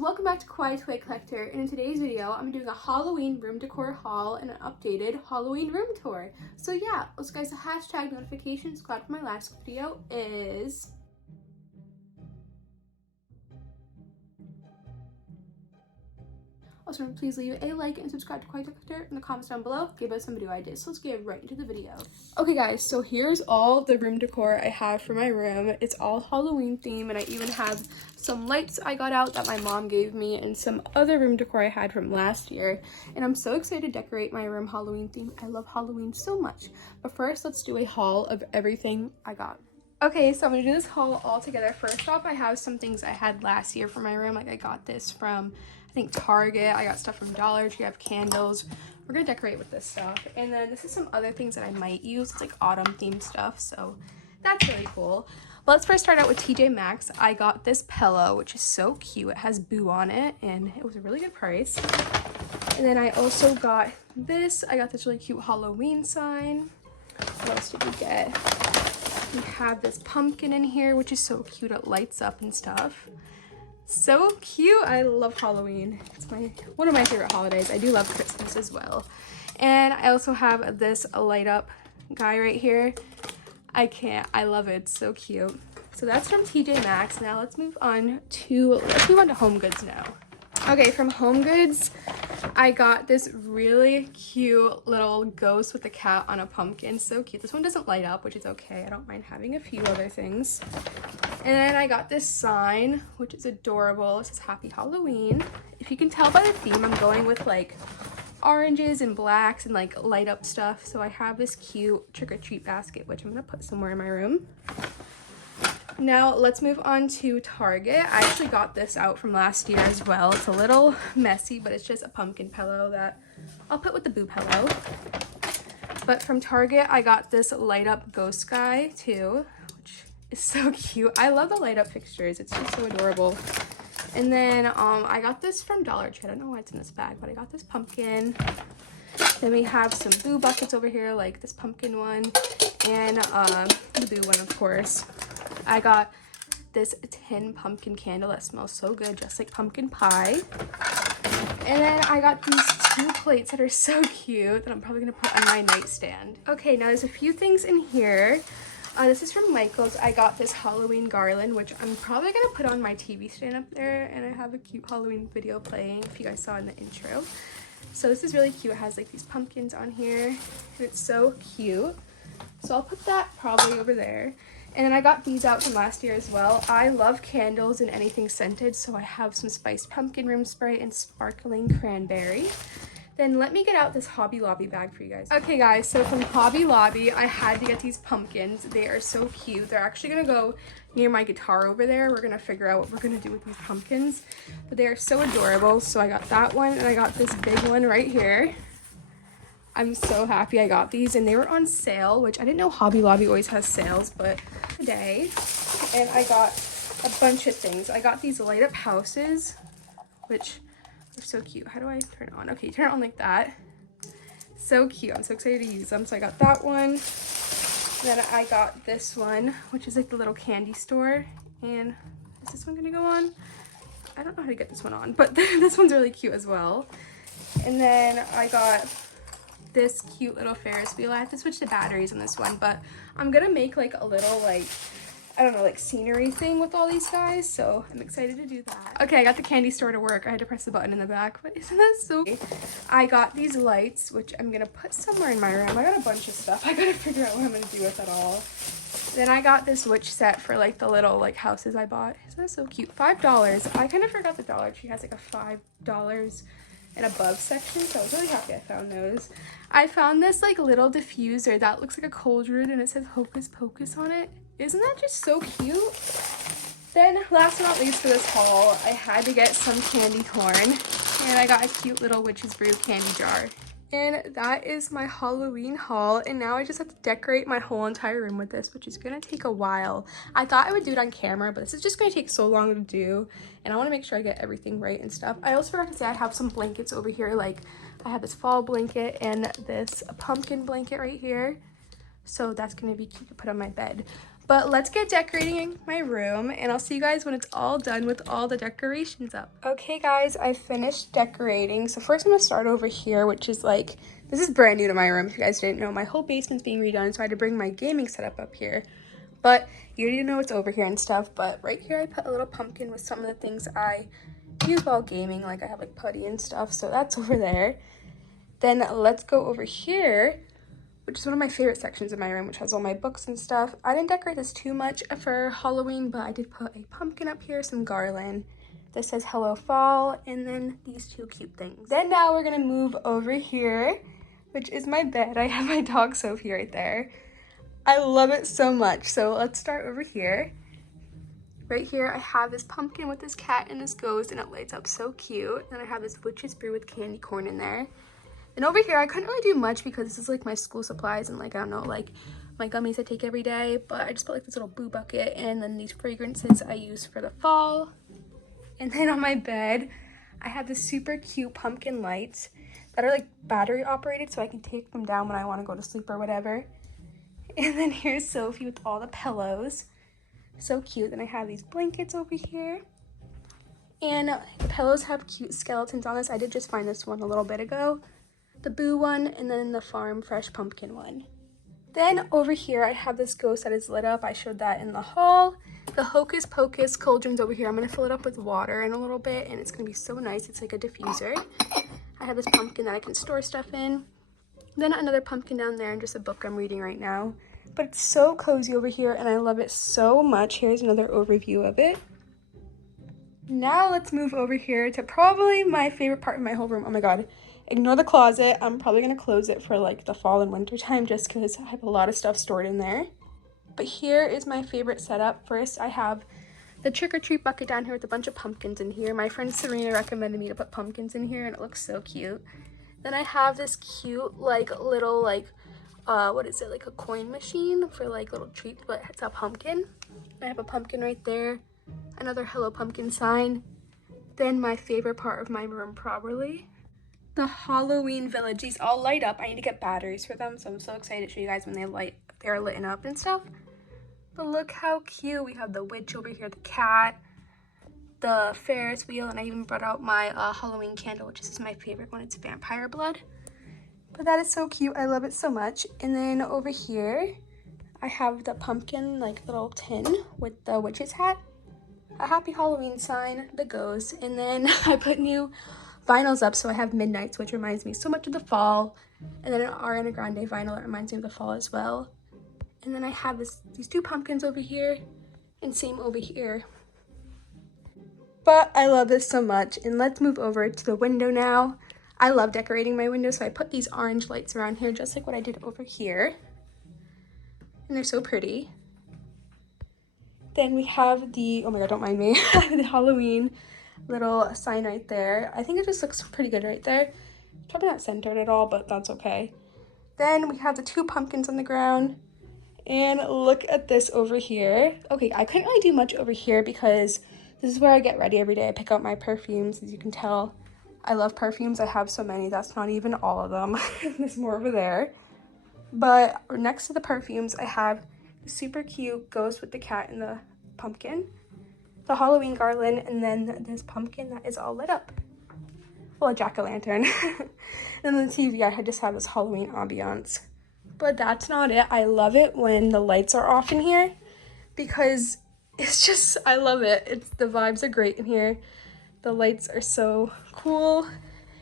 welcome back to Kawaii Toy Collector, and in today's video I'm doing a Halloween room decor haul and an updated Halloween room tour. So yeah, also guys, the hashtag notifications got from my last video is also please leave a like and subscribe to Kawaii Toy Collector in the comments down below. Give us some video ideas. So let's get right into the video. Okay guys, so here's all the room decor I have for my room. It's all Halloween theme, and I even have some lights I got out that my mom gave me and some other room decor I had from last year. And I'm so excited to decorate my room Halloween theme. I love Halloween so much. But first, let's do a haul of everything I got. Okay, so I'm gonna do this haul all together. First off, I have some things I had last year for my room. Like I got this from, I think, Target. I got stuff from Dollar Tree. I have candles. We're gonna decorate with this stuff. And then this is some other things that I might use. It's like autumn themed stuff, so that's really cool. But let's first start out with TJ Maxx. I got this pillow, which is so cute. It has Boo on it, and it was a really good price. And then I also got this. I got this really cute Halloween sign. What else did we get? We have this pumpkin in here, which is so cute. It lights up and stuff. So cute. I love Halloween. It's one of my favorite holidays. I do love Christmas as well. And I also have this light up guy right here. I love it. It's so cute. So that's from TJ Maxx. Now let's move on to Home Goods now. Okay, from Home Goods, I got this really cute little ghost with a cat on a pumpkin. So cute. This one doesn't light up, which is okay. I don't mind having a few other things. And then I got this sign, which is adorable. It says Happy Halloween. If you can tell by the theme, I'm going with like oranges and blacks and like light up stuff. So I have this cute trick-or-treat basket, which I'm gonna put somewhere in my room. Now let's move on to Target. I actually got this out from last year as well. It's a little messy, but it's just a pumpkin pillow that I'll put with the Boo pillow. But from Target, I got this light up ghost guy too, which is so cute. I love the light up fixtures. It's just so adorable. And then I got this from Dollar Tree. I don't know why it's in this bag, but I got this pumpkin. Then we have some Boo buckets over here, like this pumpkin one and the Boo one, of course. I got this tin pumpkin candle that smells so good, just like pumpkin pie. And then I got these two plates that are so cute that I'm probably gonna put on my nightstand. Okay, now there's a few things in here. This is from Michael's. I got this Halloween garland, which I'm probably gonna put on my TV stand up there, and I have a cute Halloween video playing, if you guys saw in the intro. So this is really cute. It has like these pumpkins on here, and it's so cute. So I'll put that probably over there. And then I got these out from last year as well. I love candles and anything scented, so I have some spiced pumpkin room spray and sparkling cranberry. Then let me get out this Hobby Lobby bag for you guys. Okay guys, so from Hobby Lobby, I had to get these pumpkins. They are so cute. They're actually gonna go near my guitar over there. We're gonna figure out what we're gonna do with these pumpkins. But they are so adorable. So I got that one, and I got this big one right here. I'm so happy I got these, and they were on sale, which I didn't know Hobby Lobby always has sales, but today. And I got a bunch of things. I got these light up houses, which are so cute. How do I turn it on? Okay, turn it on like that. So cute. I'm so excited to use them. So I got that one. Then I got this one, which is like the little candy store. And is this one gonna go on? I don't know how to get this one on, but this one's really cute as well. And then I got this cute little Ferris wheel. I have to switch the batteries on this one, but I'm gonna make like a little, like, I don't know, like scenery thing with all these guys, so I'm excited to do that. Okay, I got the candy store to work. I had to press the button in the back, but isn't that so cute? I got these lights, which I'm gonna put somewhere in my room. I got a bunch of stuff. I gotta figure out what I'm gonna do with it all. Then I got this witch set for like the little like houses I bought. Isn't that so cute? $5. I kind of forgot the Dollar Tree has like a $5 and above section, so I was really happy I found those. I found this like little diffuser that looks like a cauldron, and it says Hocus Pocus on it. Isn't that just so cute? Then last but not least for this haul, I had to get some candy corn, and I got a cute little Witch's Brew candy jar. And that is my Halloween haul, and now I just have to decorate my whole entire room with this, which is gonna take a while. I thought I would do it on camera, but this is just gonna take so long to do, and I want to make sure I get everything right and stuff. I also forgot to say I have some blankets over here. Like I have this fall blanket and this pumpkin blanket right here, so that's gonna be cute to put on my bed. But let's get decorating my room, and I'll see you guys when it's all done with all the decorations up. Okay guys, I finished decorating. So first I'm gonna start over here, which is like, this is brand new to my room. If you guys didn't know, my whole basement's being redone, so I had to bring my gaming setup up here. But you already know what's over here and stuff. But right here I put a little pumpkin with some of the things I use while gaming. Like I have like putty and stuff, so that's over there. Then let's go over here, which is one of my favorite sections of my room, which has all my books and stuff. I didn't decorate this too much for Halloween, but I did put a pumpkin up here, some garland. This says Hello Fall, and then these two cute things. Then now we're gonna move over here, which is my bed. I have my dog Sophie right there. I love it so much. So let's start over here. Right here I have this pumpkin with this cat and this ghost, and it lights up so cute. And I have this witch's brew with candy corn in there. And over here, I couldn't really do much because this is like my school supplies and like, I don't know, like my gummies I take every day, but I just put like this little boo bucket and then these fragrances I use for the fall. And then on my bed, I have this super cute pumpkin lights that are like battery operated, so I can take them down when I want to go to sleep or whatever. And then here's Sophie with all the pillows. So cute. Then I have these blankets over here. And the pillows have cute skeletons on this. I did just find this one a little bit ago. The Boo one, and then the Farm Fresh Pumpkin one. Then over here, I have this ghost that is lit up. I showed that in the haul. The Hocus Pocus cauldron's over here. I'm going to fill it up with water in a little bit, and it's going to be so nice. It's like a diffuser. I have this pumpkin that I can store stuff in. Then another pumpkin down there, and just a book I'm reading right now. But it's so cozy over here, and I love it so much. Here's another overview of it. Now let's move over here to probably my favorite part of my whole room. Oh my god. Ignore the closet. I'm probably going to close it for like the fall and winter time just because I have a lot of stuff stored in there. But here is my favorite setup. First, I have the trick-or-treat bucket down here with a bunch of pumpkins in here. My friend Serena recommended me to put pumpkins in here, and it looks so cute. Then I have this cute like little like, what is it, like a coin machine for like little treats, but it's a pumpkin. I have a pumpkin right there. Another Hello Pumpkin sign. Then my favorite part of my room probably, the Halloween village. These all light up. I need to get batteries for them, so I'm so excited to show you guys when they're lit up and stuff. But look how cute. We have the witch over here, the cat, the Ferris wheel, and I even brought out my Halloween candle, which is my favorite one. It's vampire blood. But that is so cute. I love it so much. And then over here, I have the pumpkin like little tin with the witch's hat, a happy Halloween sign, the ghost, and then I put new vinyls up, so I have Midnights, which reminds me so much of the fall, and then an Ariana Grande vinyl that reminds me of the fall as well. And then I have these two pumpkins over here, and same over here. But I love this so much, and let's move over to the window now. I love decorating my window, so I put these orange lights around here, just like what I did over here, and they're so pretty. Then we have the, oh my god, don't mind me, the Halloween little sign right there. I think it just looks pretty good right there. Probably not centered at all, but that's okay. Then we have the two pumpkins on the ground, and look at this over here. Okay, I couldn't really do much over here because this is where I get ready every day. I pick out my perfumes. As you can tell, I love perfumes. I have so many. That's not even all of them. There's more over there. But next to the perfumes, I have the super cute ghost with the cat and the pumpkin, the Halloween garland, and then this pumpkin that is all lit up. Well, a jack-o'-lantern. And then the TV, I just have this Halloween ambiance. But that's not it. I love it when the lights are off in here because it's just, I love it. The vibes are great in here. The lights are so cool.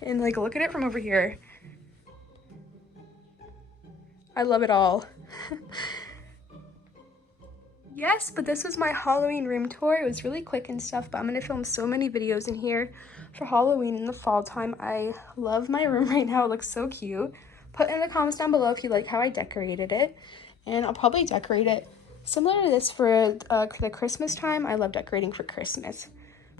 And like, look at it from over here. I love it all. Yes, but this was my Halloween room tour. It was really quick and stuff, but I'm going to film so many videos in here for Halloween in the fall time. I love my room right now. It looks so cute. Put in the comments down below if you like how I decorated it, and I'll probably decorate it similar to this for the Christmas time. I love decorating for Christmas.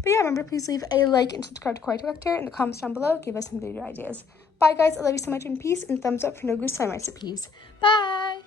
But yeah, remember, please leave a like and subscribe to Kawaii Toy Collector in the comments down below. Give us some video ideas. Bye, guys. I love you so much, and peace, and thumbs up for no goose slime recipes. Bye!